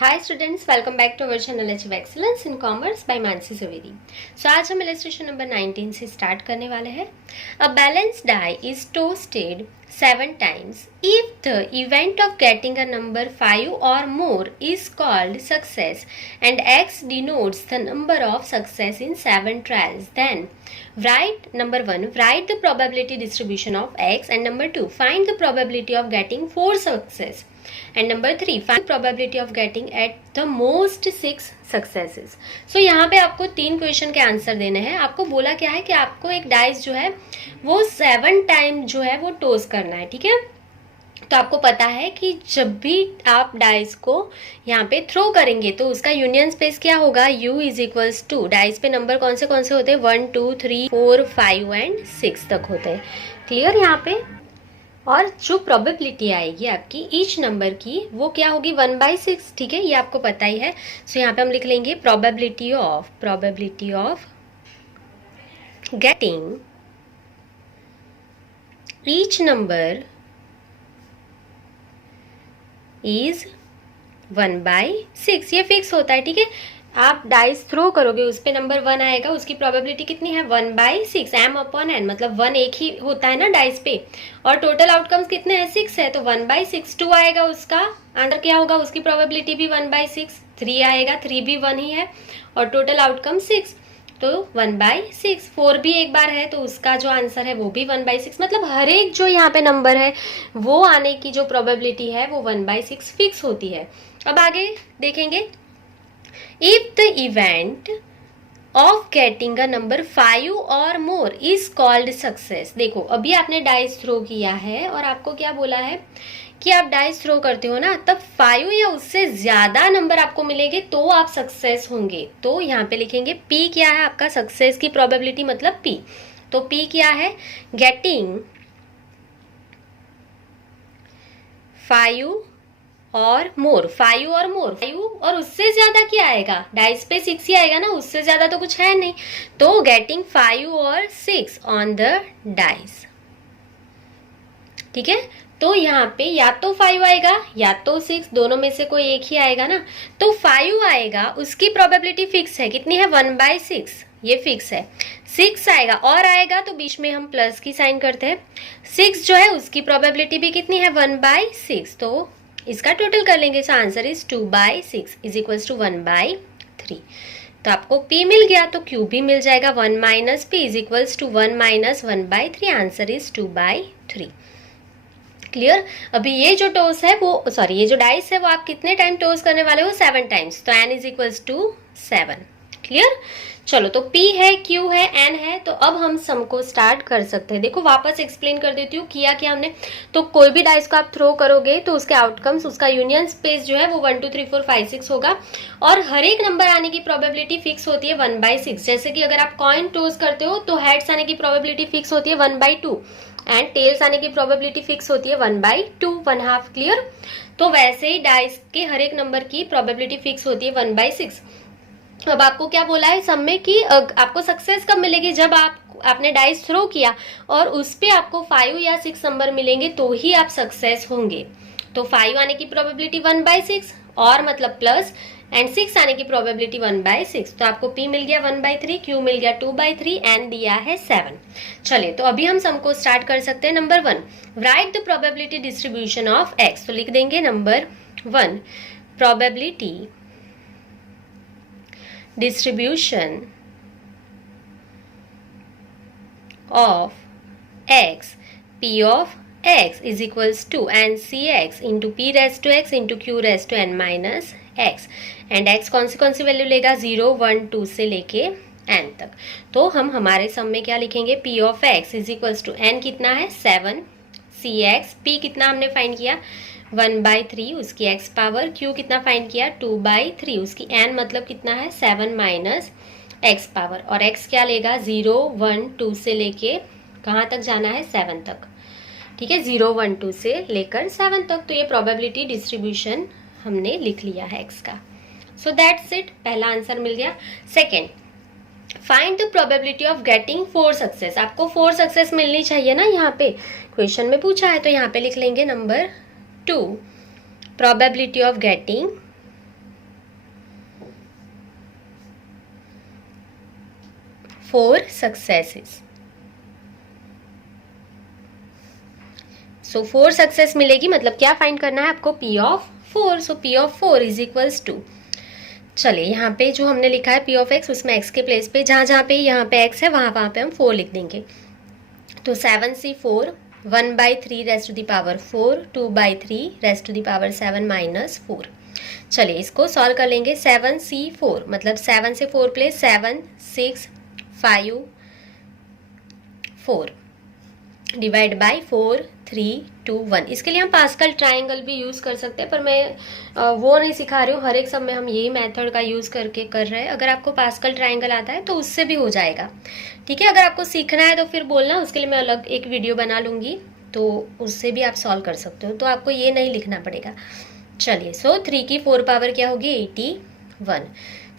Hi students, welcome back to our channel achieve excellence in commerce by Mansi Subedi. So आज हम illustration number 19 से start करने वाले हैं। A balance die is tossed 7 times if the event of getting a number 5 or more is called success and x denotes the number of success in 7 trials, then write number 1 write the probability distribution of x, and number 2 find the probability of getting 4 success, and number 3 find the probability of getting at the most 6 successes. So यहाँ पे आपको 3 question के answer देने हैं। आपको बोला क्या है कि आपको एक डाइस जो है वो 7 टाइम जो है वो टोस करना है, ठीक है। तो आपको पता है कि जब भी आप डाइस को यहाँ पे थ्रो करेंगे तो उसका यूनियन स्पेस क्या होगा, u is equals to dice पे नंबर कौन से होते हैं, 1 2 3 4 5 एंड 6 तक होते हैं। क्लियर यहाँ पे। और जो प्रोबेबिलिटी आएगी आपकी ईच नंबर की वो क्या होगी, 1/6, ठीक है, ये आपको पता ही है। सो यहाँ पे हम लिख लेंगे probability of getting each number is 1/6। ये फिक्स होता है, ठीक है। आप डाइस थ्रो करोगे, उस पे नंबर 1 आएगा, उसकी प्रोबेबिलिटी कितनी है, 1/6 m/n, मतलब 1 एक ही होता है ना डाइस पे, और टोटल आउटकम्स कितने हैं, 6 है, तो 1/6। 2 आएगा, उसका आंसर क्या होगा, उसकी प्रोबेबिलिटी भी 1/6। 3 आएगा, 3 भी 1 ही है, और टोटल आउटकम 6, तो 1/6। 4 भी एक बार है, तो उसका जो आंसर है वो भी 1/6। मतलब हर एक जो यहाँ पे नंबर है वो आने की जो प्रोबेबिलिटी है वो 1/6 फिक्स होती है। अब आगे देखेंगे, if the event of getting a number 5 or more is called success। देखो अभी आपने डाइस थ्रो किया है और आपको क्या बोला है कि आप डाइस थ्रो करते हो ना, तब 5 या उससे ज्यादा नंबर आपको मिलेंगे तो आप सक्सेस होंगे। तो यहाँ पे लिखेंगे P क्या है आपका, सक्सेस की प्रोबेबिलिटी मतलब P। तो P क्या है, गेटिंग 5 और मोर, 5 और मोर, 5 और उससे ज्यादा क्या आएगा, डाइस पे 6 ही आएगा ना, उससे ज्यादा तो कुछ है नहीं। तो गेटिंग 5 और 6 ऑन द डाइस, ठीक है। तो यहाँ पे या तो 5 आएगा या तो 6, दोनों में से कोई एक ही आएगा ना। तो 5 आएगा, उसकी प्रोबेबिलिटी फिक्स है, कितनी है, 1/6, ये फिक्स है। 6 आएगा और आएगा, तो बीच में हम प्लस की साइन करते हैं। 6 जो है उसकी प्रोबेबिलिटी भी कितनी है, 1/6, तो इसका टोटल कर लेंगे। So answer is 2/6 is equals to 1/3। तो आपको P मिल गया तो Q भी मिल जाएगा, 1 minus P is equals to 1 minus 1/3, answer is 2/3। Clear. अभी ये जो टोस है वो ये जो डाइस है वो आप कितने टाइम टोस करने वाले हो, 7 टाइम्स, तो n is equals to 7। Clear. चलो, तो P है, Q है, N है, तो अब हम सम को स्टार्ट कर सकते हैं। देखो वापस एक्सप्लेन कर देती हूँ किया क्या हमने। तो कोई भी डाइस को आप थ्रो करोगे तो उसके आउटकम्स, उसका यूनियन स्पेस जो है वो 1 2 3 4 5 6 होगा, और हर एक नंबर आने की प्रोबेबिलिटी फिक्स होती है 1/6। जैसे कि अगर आप कॉइन टोस करते हो तो हेड्स आने की प्रोबेबिलिटी फिक्स होती है 1/2 एंड टेल्स आने की प्रोबेबिलिटी फिक्स होती है 1/2, 1/2। क्लियर। तो वैसे ही डाइस के हर एक नंबर की प्रोबेबिलिटी फिक्स होती है 1/6। अब आपको क्या बोला है सम में कि आपको सक्सेस कब मिलेगी, जब आपने डाइस थ्रो किया और उस पे आपको 5 या 6 नंबर मिलेंगे तो ही आप सक्सेस होंगे। तो 5 आने की प्रोबेबिलिटी 1/6 और मतलब प्लस, एंड 6 आने की प्रोबेबिलिटी 1/6। तो आपको P मिल गया 1/3, Q मिल गया 2/3, N दिया है 7। चलिए, तो अभी हम सम को स्टार्ट कर सकते हैं। Number 1 right the probability distribution of x। तो लिख देंगे number 1 probability distribution of x, p of x is equals to ncx into p raised to x into q raised to n minus x, and x कौन सी value लेगा, 0 1 2 से लेके n तक। तो हम हमारे सम में क्या लिखेंगे, p of x is equals to n कितना है 7, cx, p कितना हमने फाइंड किया 1/3, उसकी x पावर, q कितना फाइंड किया 2/3, उसकी n मतलब कितना है 7 माइनस x पावर, और x क्या लेगा 0 1 2 से लेके कहाँ तक जाना है 7 तक, ठीक है, 0 1 2 से लेकर 7 तक। तो ये प्रोबेबिलिटी डिस्ट्रीब्यूशन हमने लिख लिया है x का। सो दैट्स इट, पहला आंसर मिल गया। Second, find the probability of getting 4 success. आपको 4 सक्सेस मिलनी चाहिए ना, यहाँ पे क्वेश्चन में पूछा है, तो यहाँ पे लिख लेंगे number 2 probability of getting 4 successes. So 4 success मिलेगी, मतलब क्या फाइंड करना है आपको, P of 4। So P of 4 is equals to, चलिए यहाँ पे जो हमने लिखा है P ऑफ x, उसमें x के प्लेस पे जहाँ जहाँ पे यहाँ पे x है वहाँ पे हम 4 लिख देंगे। तो 7c4, 1/3 raised to the power 4, 2/3 raised to the power 7 minus 4। चलिए इसको सॉल्व कर लेंगे। 7c4 मतलब 7 से 4 प्लेस 7, 6, 5, 4 डिवाइड बाय 4, 3, 2, 1। इसके लिए हम पास्कल ट्राइंगल भी यूज़ कर सकते हैं, पर मैं वो नहीं सिखा रही हूँ। हर एक सब में हम यही मेथड का यूज़ करके कर रहे हैं। अगर आपको पास्कल ट्राइंगल आता है तो उससे भी हो जाएगा, ठीक है। अगर आपको सीखना है तो फिर बोलना, उसके लिए मैं अलग एक वीडियो बना लूँगी, तो उससे भी आप सॉल्व कर सकते हो। तो आपको ये नहीं लिखना पड़ेगा। चलिए, सो 3 की 4 पावर क्या होगी, 81।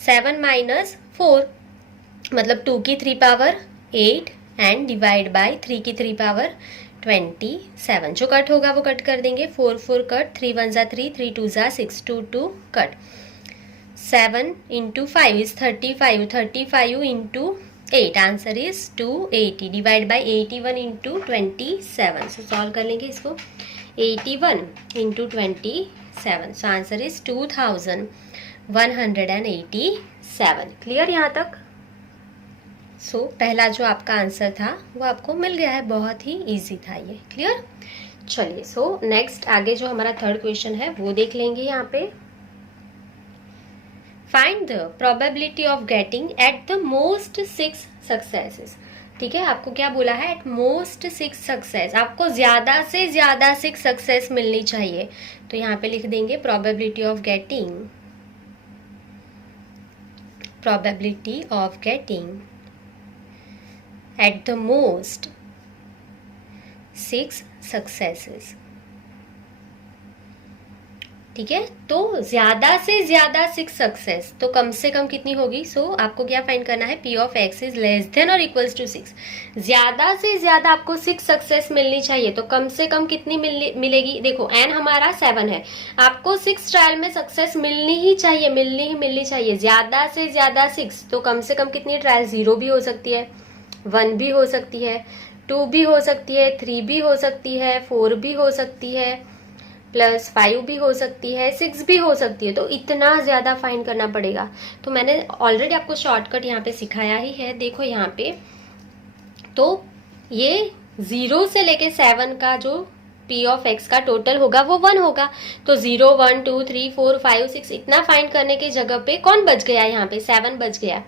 7 माइनस 4 मतलब 2 की 3 पावर 8 एंड डिवाइड बाय 3 की 3 पावर 27। जो कट होगा वो कट कर देंगे। 4 4 कट, 3 1 जा 3, 3 2 जा 6, 2 2 cut. 7 into 5 is 35, 35 into 8 answer is 280 divide by 81 into 27। So solve कर लेंगे इसको। 81 into 27, so answer is 2187। Clear यहाँ तक? सो पहला जो आपका आंसर था वो आपको मिल गया है, बहुत ही इजी था ये। क्लियर? चलिए, सो नेक्स्ट आगे जो हमारा थर्ड क्वेश्चन है वो देख लेंगे। यहाँ पे find the probability of getting eight the most 6 successes. ठीक है, आपको क्या बोला है, एट मोस्ट 6 सक्सेस। आपको ज्यादा से ज्यादा 6 सक्सेस मिलनी चाहिए। तो यहाँ पे लिख देंगे probability of getting at the most 6 successes। ठीक है, तो ज्यादा से ज्यादा 6 सक्सेस, तो कम से कम कितनी होगी। सो आपको क्या फाइंड करना है, P of x is less than और इक्वल्स टू 6। ज्यादा से ज्यादा आपको 6 सक्सेस मिलनी चाहिए, तो कम से कम कितनी मिलेगी। देखो n हमारा 7 है, आपको 6 ट्रायल में सक्सेस मिलनी ही चाहिए, ज्यादा से ज्यादा 6। तो कम से कम कितनी ट्रायल, 0 भी हो सकती है, 1 भी हो सकती है, 2 भी हो सकती है, 3 भी हो सकती है, 4 भी हो सकती है, +5 भी हो सकती है, 6 भी हो सकती है। तो इतना ज्यादा फाइंड करना पड़ेगा। तो मैंने ऑलरेडी आपको शॉर्टकट यहाँ पे सिखाया ही है। देखो यहाँ पे, तो ये 0 से लेके 7 का जो P ऑफ x का टोटल होगा वो 1 होगा। तो 0, 1, 2, 3, 4, 5, 6 इतना फाइंड करने की जगह पे कौन बच गया, यहाँ पे 7 बच गया।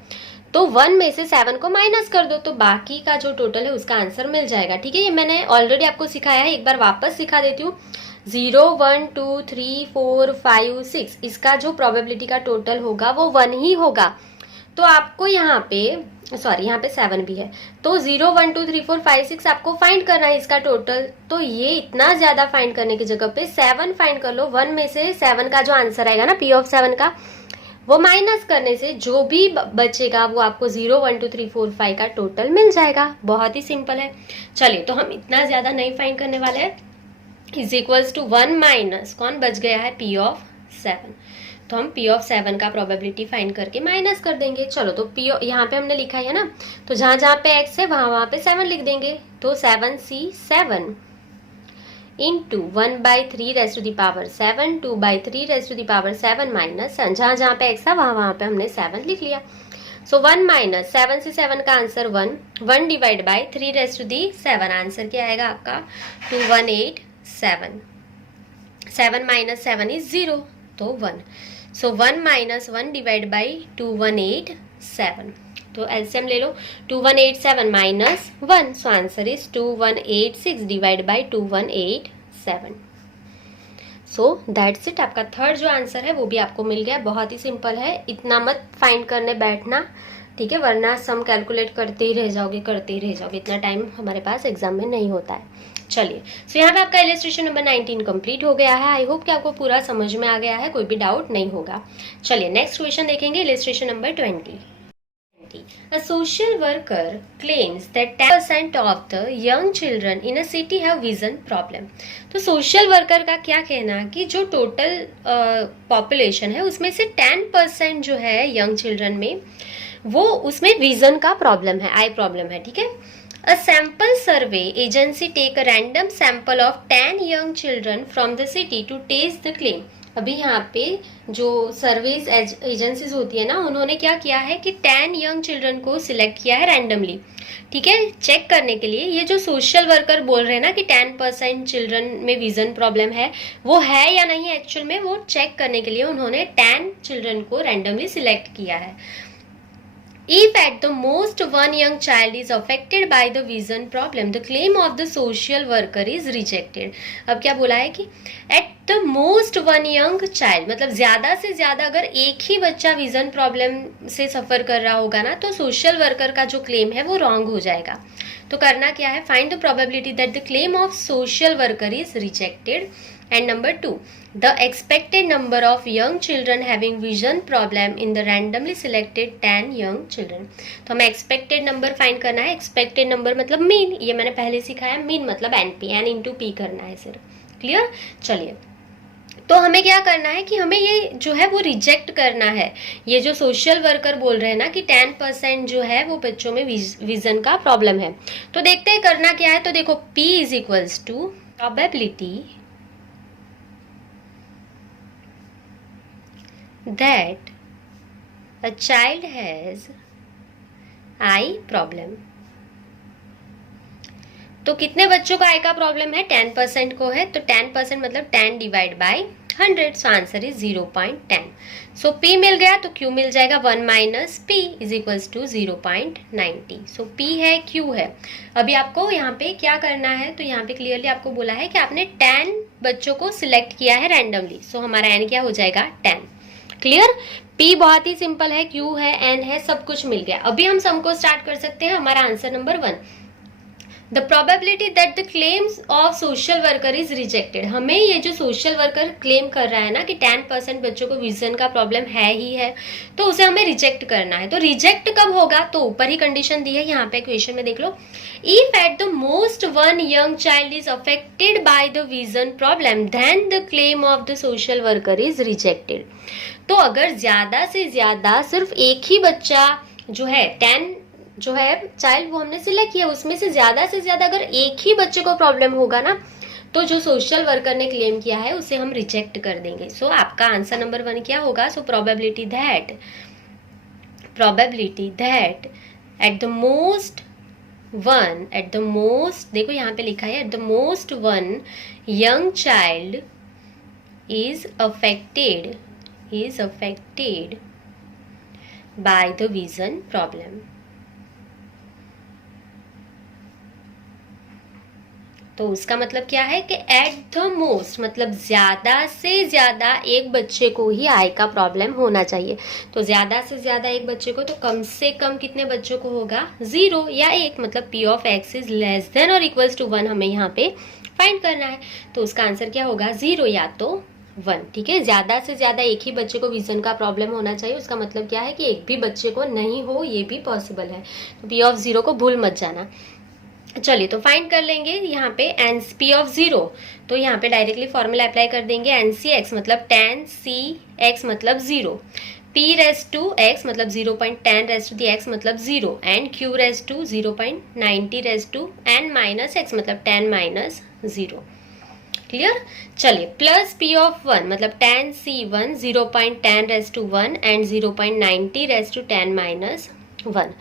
तो 1 में से 7 को माइनस कर दो, तो बाकी का जो टोटल है उसका आंसर मिल जाएगा। ठीक है, ये मैंने ऑलरेडी आपको सिखाया है, एक बार वापस सिखा देती हूँ। 0, 1, 2, 3, 4, 5, 6 इसका जो प्रोबेबिलिटी का टोटल होगा वो 1 ही होगा। तो आपको यहाँ पे यहाँ पे 7 भी है, तो 0, 1, 2, 3, 4, 5, 6 आपको फाइंड करना है इसका टोटल। तो ये इतना ज्यादा फाइंड करने की जगह पे 7 फाइंड कर लो। 1 में से 7 का जो आंसर आएगा ना, P ऑफ 7 का, वो माइनस करने से जो भी बचेगा वो आपको 0, 1, 2, 3, 4, 5 का टोटल मिल जाएगा। बहुत ही सिंपल है। चलिए, तो हम इतना ज्यादा नहीं फाइंड करने वाले हैं। इज इक्वल्स टू 1 माइनस कौन बच गया है, P ऑफ 7। तो हम P ऑफ 7 का प्रोबेबिलिटी फाइंड करके माइनस कर देंगे। चलो, तो P यहाँ पे हमने लिखा है ना, तो जहां जहां पे x है वहां पे 7 लिख देंगे। तो 7c7 into 1/3 raised to the power 7, 2/3 raised to the power 7 minus 7। जहां जहां पे x था वहां पे हमने 7 लिख लिया। सो 1 माइनस 7 से 7 का answer 1, 1 divide by 3 raised to the 7 answer क्या आएगा आपका 2187। 7 माइनस 7 इज 0, तो 1। सो 1 माइनस 1 डिवाइड बाई 2187। तो एलसीएम ले लो, 2187 minus 1, so answer is 2186 divide by 2187। So that's it. आपका थर्ड जो आंसर है वो भी आपको मिल गया। बहुत ही सिंपल है, इतना मत फाइंड करने बैठना, ठीक है, वरना सम कैलकुलेट करते ही रह जाओगे। इतना टाइम हमारे पास एग्जाम में नहीं होता है। चलिए, सो यहाँ पे आपका इलस्ट्रेशन नंबर 19 कंप्लीट हो गया है। आई होप कि आपको पूरा समझ में आ गया है, कोई भी डाउट नहीं होगा। चलिए नेक्स्ट क्वेश्चन देखेंगे, illustration number 20। A social worker claims that 10% of the young children in a city have vision problem। तो सोशल वर्कर का क्या कहना है कि जो टोटल पॉपुलेशन है उसमें से 10% जो है यंग चिल्ड्रन में वो उसमें विजन का प्रॉब्लम है, आई प्रॉब्लम है, ठीक है। A sample survey agency take a random sample of 10 young children from the city to test the claim. अभी यहाँ पे जो सर्वेज एजेंसीज होती है ना, उन्होंने क्या किया है कि 10 यंग चिल्ड्रन को सिलेक्ट किया है रैंडमली, ठीक है, चेक करने के लिए ये जो सोशल वर्कर बोल रहे हैं ना कि 10% चिल्ड्रन में विजन प्रॉब्लम है, वो है या नहीं एक्चुअल में, वो चेक करने के लिए उन्होंने 10 चिल्ड्रन को रैंडमली सिलेक्ट किया है। If at the most one young child is affected by the vision problem, the claim of the social worker is rejected. अब क्या बोला है कि at the most one young child, मतलब ज्यादा से ज्यादा अगर एक ही बच्चा विजन प्रॉब्लम से सफर कर रहा होगा ना, तो सोशल वर्कर का जो क्लेम है वो रॉन्ग हो जाएगा। तो करना क्या है, find the probability that the claim of social worker is rejected. And number 2, the expected number of young children having vision problem in the randomly selected 10 young children. तो हमें expected number find करना है। expected number मतलब mean, ये मैंने पहले सिखाया, mean मतलब NP, N into P करना है सिर्फ, क्लियर। चलिए, तो हमें क्या करना है कि हमें ये जो है वो रिजेक्ट करना है। ये जो सोशल वर्कर बोल रहे हैं ना कि 10% जो है वो बच्चों में विजन का प्रॉब्लम है। तो देखते हैं करना क्या है। तो देखो, P is equals to probability that a child has eye problem। तो कितने बच्चों को आई का प्रॉब्लम है, 10% को है, तो 10% मतलब 10 divide by 100, so answer is 0.10। So P मिल गया तो Q मिल जाएगा 1 minus P is equals to 0.90। So P है, Q है। अभी आपको यहाँ पे क्या करना है, तो यहाँ पे क्लियरली आपको बोला है कि आपने 10 बच्चों को सिलेक्ट किया है रैंडमली, सो हमारा N क्या हो जाएगा, 10, क्लियर। P बहुत ही सिंपल है, Q है, N है, सब कुछ मिल गया। अभी हम सम को स्टार्ट कर सकते हैं। हमारा answer number 1, the probability that the claims of social worker is rejected. हमें ये जो सोशल वर्कर क्लेम कर रहा है ना कि 10% बच्चों को विजन का प्रॉब्लम है ही है, तो उसे हमें रिजेक्ट करना है। तो रिजेक्ट कब होगा, तो ऊपर ही कंडीशन दी है, यहाँ पे क्वेश्चन में देख लो, if at the most one young child is affected by the vision problem then the claim of the social worker is rejected. तो अगर ज्यादा से ज्यादा सिर्फ एक ही बच्चा जो है 10 जो है चाइल्ड वो हमने सिलेक्ट किया, उसमें से ज्यादा अगर एक ही बच्चे को प्रॉब्लम होगा ना, तो जो सोशल वर्कर ने क्लेम किया है उसे हम रिजेक्ट कर देंगे। सो आपका आंसर नंबर 1 क्या होगा, so probability that at the most देखो यहाँ पे लिखा है eight the most one young child is affected by the vision problem। तो उसका मतलब क्या है कि एट द मोस्ट मतलब ज्यादा से ज्यादा एक बच्चे को ही आई का प्रॉब्लम होना चाहिए। तो ज्यादा से ज्यादा एक बच्चे को, तो कम से कम कितने बच्चों को होगा, 0 या 1, मतलब P of X is less than और इक्वल्स टू 1 हमें यहाँ पे फाइंड करना है। तो उसका आंसर क्या होगा, 0 या तो 1, ठीक है। ज्यादा से ज्यादा एक ही बच्चे को विजन का प्रॉब्लम होना चाहिए, उसका मतलब क्या है कि एक भी बच्चे को नहीं हो, ये भी पॉसिबल है। तो P ऑफ 0 को भूल मत जाना। चलिए तो फाइंड कर लेंगे यहाँ पे P ऑफ 0, तो यहाँ पे डायरेक्टली फॉर्मूला अप्लाई कर देंगे। NCX मतलब 10CX मतलब 0, P रेस टू X मतलब 0.10 रेस टू दी X मतलब 0, and Q raised to 0.90 raised to N minus X मतलब 10 माइनस 0, क्लियर। चलिए प्लस P ऑफ 1 मतलब 10C1 0.10 raised to 1 and 0.90 raised to 10 minus 1।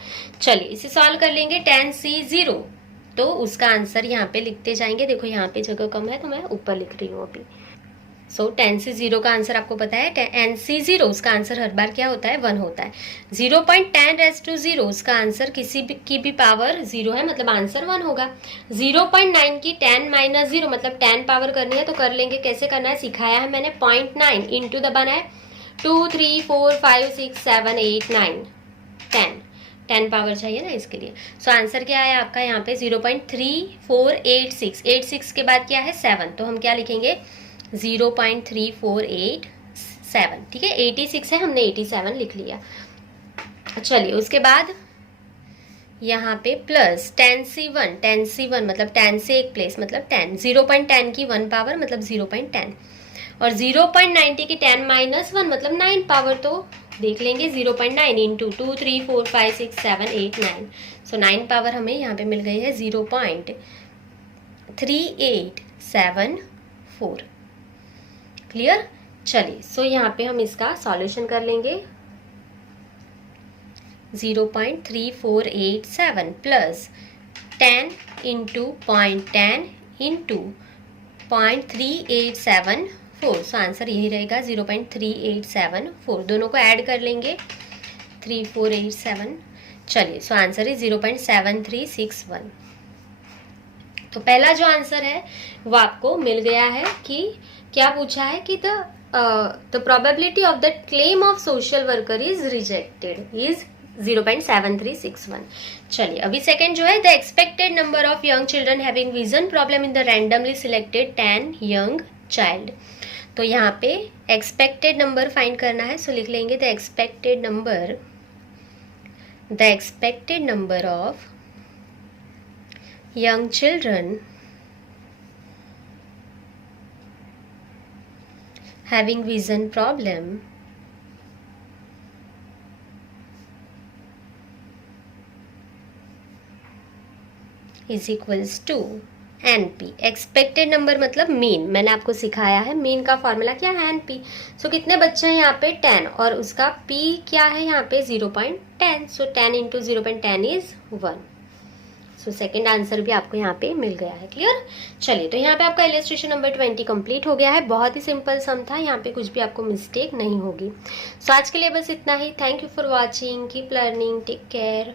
चलिए इसे solve कर लेंगे। 10C0, तो उसका आंसर यहाँ पे लिखते जाएंगे। देखो यहाँ पे जगह कम है तो मैं ऊपर लिख रही हूँ अभी। सो 10C0 का आंसर आपको पता है, NC0 उसका आंसर हर बार क्या होता है, 1 होता है। 0.10 रेस टू 0 उसका आंसर किसी भी की भी पावर 0 है, मतलब आंसर 1 होगा। 0.9 की 10 माइनस 0 मतलब 10 पावर करनी है, तो कर लेंगे। कैसे करना है सिखाया है मैंने, 0.9 इंटू दबाना है 2 3 4 5 6 7 8 9 10 पावर चाहिए ना इसके लिए। सो आंसर क्या है आपका यहाँ पे 0.3486, 86 के बाद क्या है 7, तो हम क्या लिखेंगे 0.3487, ठीक है। 86 है, हमने 87 लिख लिया। चलिए उसके बाद यहाँ पे प्लस 10C1 मतलब 10 से एक प्लेस मतलब 10, 0.10 की 1 पावर मतलब 0.10, और 0.90 की 10 माइनस 1 मतलब 9 पावर, तो देख लेंगे 0.9 इंटू 2 3 4 5 6 7 8 9, सो 9 पावर हमें यहाँ पे मिल गई है 0.3874। क्लियर। चलिए सो यहाँ पे हम इसका सॉल्यूशन कर लेंगे। 0.3487 plus 10 into 0.10 into 0.3874, so answer यही रहेगा 0.3874। दोनों को ऐड कर लेंगे 3487। चलिए सो आंसर है 0.7361। तो पहला जो आंसर है वो आपको मिल गया है कि क्या पूछा है कि the probability of the claim of social worker is rejected is 0.7361। चलिए अभी सेकंड जो है, the expected number of young children having vision problem in the randomly selected 10 young child. तो यहाँ पे एक्सपेक्टेड नंबर फाइंड करना है, सो लिख लेंगे the expected number of young children having vision problem is equals to NP। Expected number मतलब mean, मैंने आपको सिखाया है मीन का फॉर्मूला क्या है NP। सो कितने बच्चे हैं यहाँ पे 10 और उसका P क्या है यहाँ पे 0.10, सो 10 into 0.10 is 1। So second answer भी आपको यहाँ पे मिल गया है। क्लियर। चलिए तो यहाँ पे आपका इलस्ट्रेशन नंबर 20 कंप्लीट हो गया है। बहुत ही सिंपल सम था, यहाँ पे कुछ भी आपको मिस्टेक नहीं होगी। सो आज के लिए बस इतना ही। Thank you for watching, keep learning, take care.